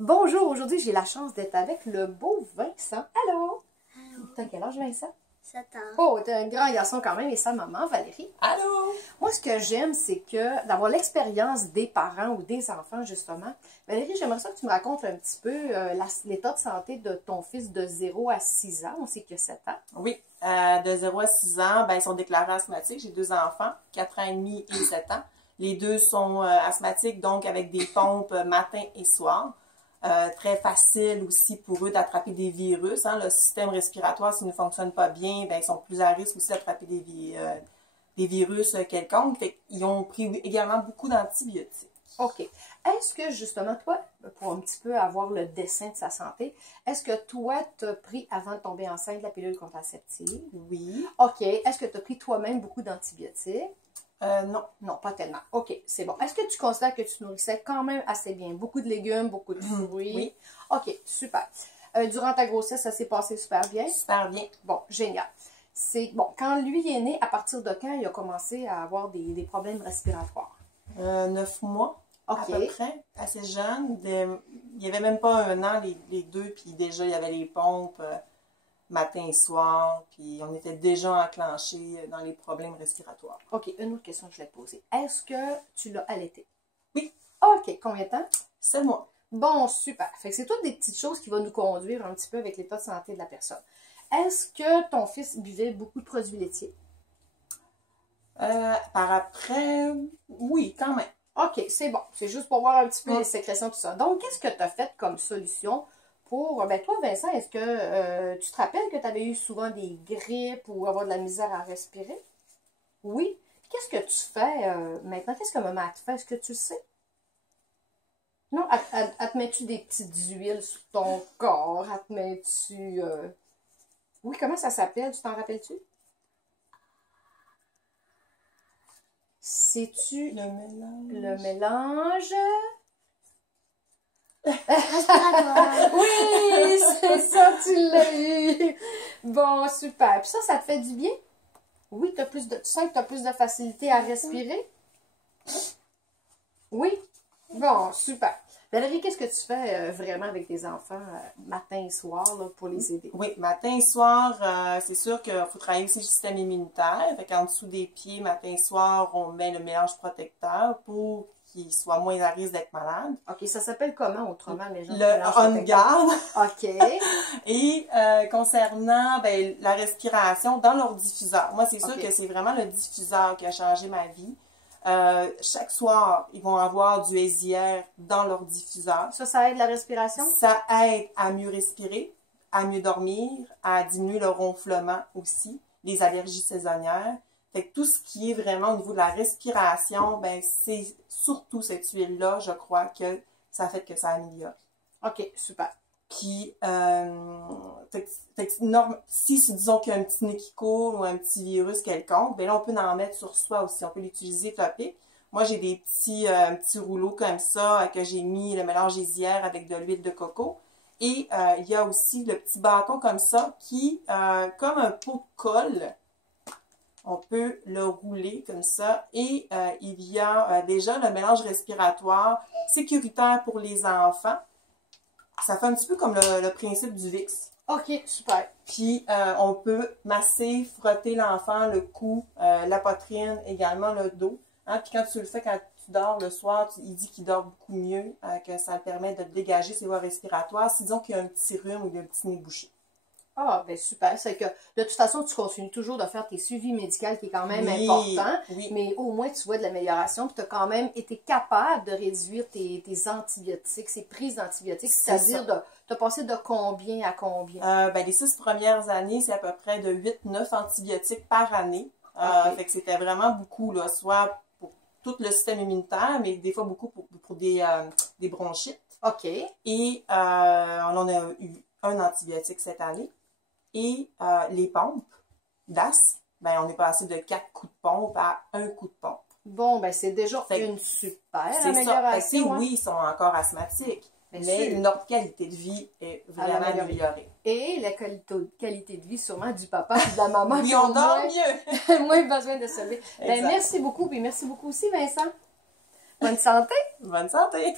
Bonjour, aujourd'hui j'ai la chance d'être avec le beau Vincent. Allô? Allô, T'as quel âge, Vincent? 7 ans. Oh, t'es un grand garçon quand même et sa maman, Valérie. Allô? Moi, ce que j'aime, c'est que d'avoir l'expérience des parents ou des enfants, justement. Valérie, j'aimerais ça que tu me racontes un petit peu l'état de santé de ton fils de 0 à 6 ans. On sait qu'il a 7 ans. Oui, de 0 à 6 ans, ben, ils sont déclarés asthmatiques. J'ai deux enfants, 4 ans et demi et 7 ans. Les deux sont asthmatiques, donc avec des pompes matin et soir. Très facile aussi pour eux d'attraper des virus. Hein. Le système respiratoire, s'il ne fonctionne pas bien, ben, ils sont plus à risque aussi d'attraper des virus quelconques. Fait qu'ils ont pris également beaucoup d'antibiotiques. OK. Est-ce que, justement, toi, pour un petit peu avoir le dessin de sa santé, est-ce que toi, tu as pris, avant de tomber enceinte, la pilule contraceptive? Oui. OK. Est-ce que tu as pris toi-même beaucoup d'antibiotiques? Non. Non, pas tellement. OK, c'est bon. Est-ce que tu considères que tu nourrissais quand même assez bien? Beaucoup de légumes, beaucoup de fruits? Oui. OK, super. Durant ta grossesse, ça s'est passé super bien? Super bien. Bon, génial. C'est bon, quand lui est né, à partir de quand il a commencé à avoir des problèmes respiratoires? 9 mois. OK. À peu près, assez jeune. Il n'y avait même pas un an, les deux, puis déjà, il y avait les pompes matin et soir, puis on était déjà enclenchés dans les problèmes respiratoires. OK, une autre question que je voulais te poser. Est-ce que tu l'as allaité? Oui. OK, combien de temps? 7 mois. Bon, super. Fait que c'est toutes des petites choses qui vont nous conduire un petit peu avec l'état de santé de la personne. Est-ce que ton fils buvait beaucoup de produits laitiers? Par après, oui, quand même. OK, c'est bon. C'est juste pour voir un petit peu les sécrétions, tout ça. Donc, qu'est-ce que tu as fait comme solution pour... Ben, toi, Vincent, est-ce que tu te rappelles que tu avais eu souvent des grippes ou avoir de la misère à respirer? Oui. Qu'est-ce que tu fais maintenant? Qu'est-ce que maman te fait? Est-ce que tu le sais? Non, elle te met-tu des petites huiles sur ton corps? Elle te met-tu... Oui, comment ça s'appelle? Tu t'en rappelles-tu? C'est-tu Le mélange. le mélange? Respiratoire. Oui, c'est ça, tu l'as eu. Bon, super. Puis ça te fait du bien? Oui, tu sens que tu as plus de facilité à respirer? Oui? Bon, super. Valérie, qu'est-ce que tu fais vraiment avec tes enfants matin et soir là, pour les aider? Oui, matin et soir, c'est sûr qu'il faut travailler aussi le système immunitaire. Fait qu'en dessous des pieds, matin et soir, on met le mélange protecteur pour qu'il soit moins à risque d'être malade. OK, ça s'appelle comment autrement, les gens? Le On Guard. OK. Et concernant ben, la respiration dans leur diffuseur, moi c'est sûr OK. que c'est vraiment le diffuseur qui a changé ma vie. Chaque soir, ils vont avoir du ESIR dans leur diffuseur. Ça aide la respiration? Ça aide à mieux respirer, à mieux dormir, à diminuer le ronflement aussi, les allergies saisonnières. Fait que tout ce qui est vraiment au niveau de la respiration, ben c'est surtout cette huile-là, je crois, que ça fait que ça améliore. OK, super. Puis, si disons qu'il y a un petit nez qui coule ou un petit virus quelconque, ben là, on peut en mettre sur soi aussi. On peut l'utiliser topique. Moi, j'ai des petits rouleaux comme ça que j'ai mis le mélange ESIR avec de l'huile de coco. Et il y a aussi le petit bâton comme ça qui, comme un pot de colle, on peut le rouler comme ça. Et il y a déjà le mélange respiratoire sécuritaire pour les enfants. Ça fait un petit peu comme le principe du Vicks. OK, super. Puis, on peut masser, frotter l'enfant, le cou, la poitrine, également le dos. Hein? Puis quand tu le fais, quand tu dors le soir, il dit qu'il dort beaucoup mieux, que ça permet de dégager ses voies respiratoires. Si disons qu'il y a un petit rhume ou il y a un petit nez bouché. Ah, ben super. C'est que de toute façon, tu continues toujours de faire tes suivis médicaux qui est quand même Oui, important. oui. Mais au moins, tu vois de l'amélioration. Puis tu as quand même été capable de réduire tes antibiotiques, ces prises d'antibiotiques. C'est-à-dire, tu as passé de combien à combien? Ben, les 6 premières années, c'est à peu près de 8-9 antibiotiques par année. OK. Fait que c'était vraiment beaucoup, là, soit pour tout le système immunitaire, mais des fois beaucoup pour des bronchites. OK. Et on en a eu un antibiotique cette année. Et les pompes d'asthme, ben, on est passé de 4 coups de pompe à 1 coup de pompe. Bon, ben c'est déjà une super C'est ça. amélioration. Hein? Oui, ils sont encore asthmatiques, mais notre qualité de vie est vraiment améliorée. Et la qualité de vie sûrement du papa et de la maman. Oui, on dort mieux. Moins besoin de se lever. Ben, merci beaucoup. Puis merci beaucoup aussi, Vincent. Bonne santé. Bonne santé.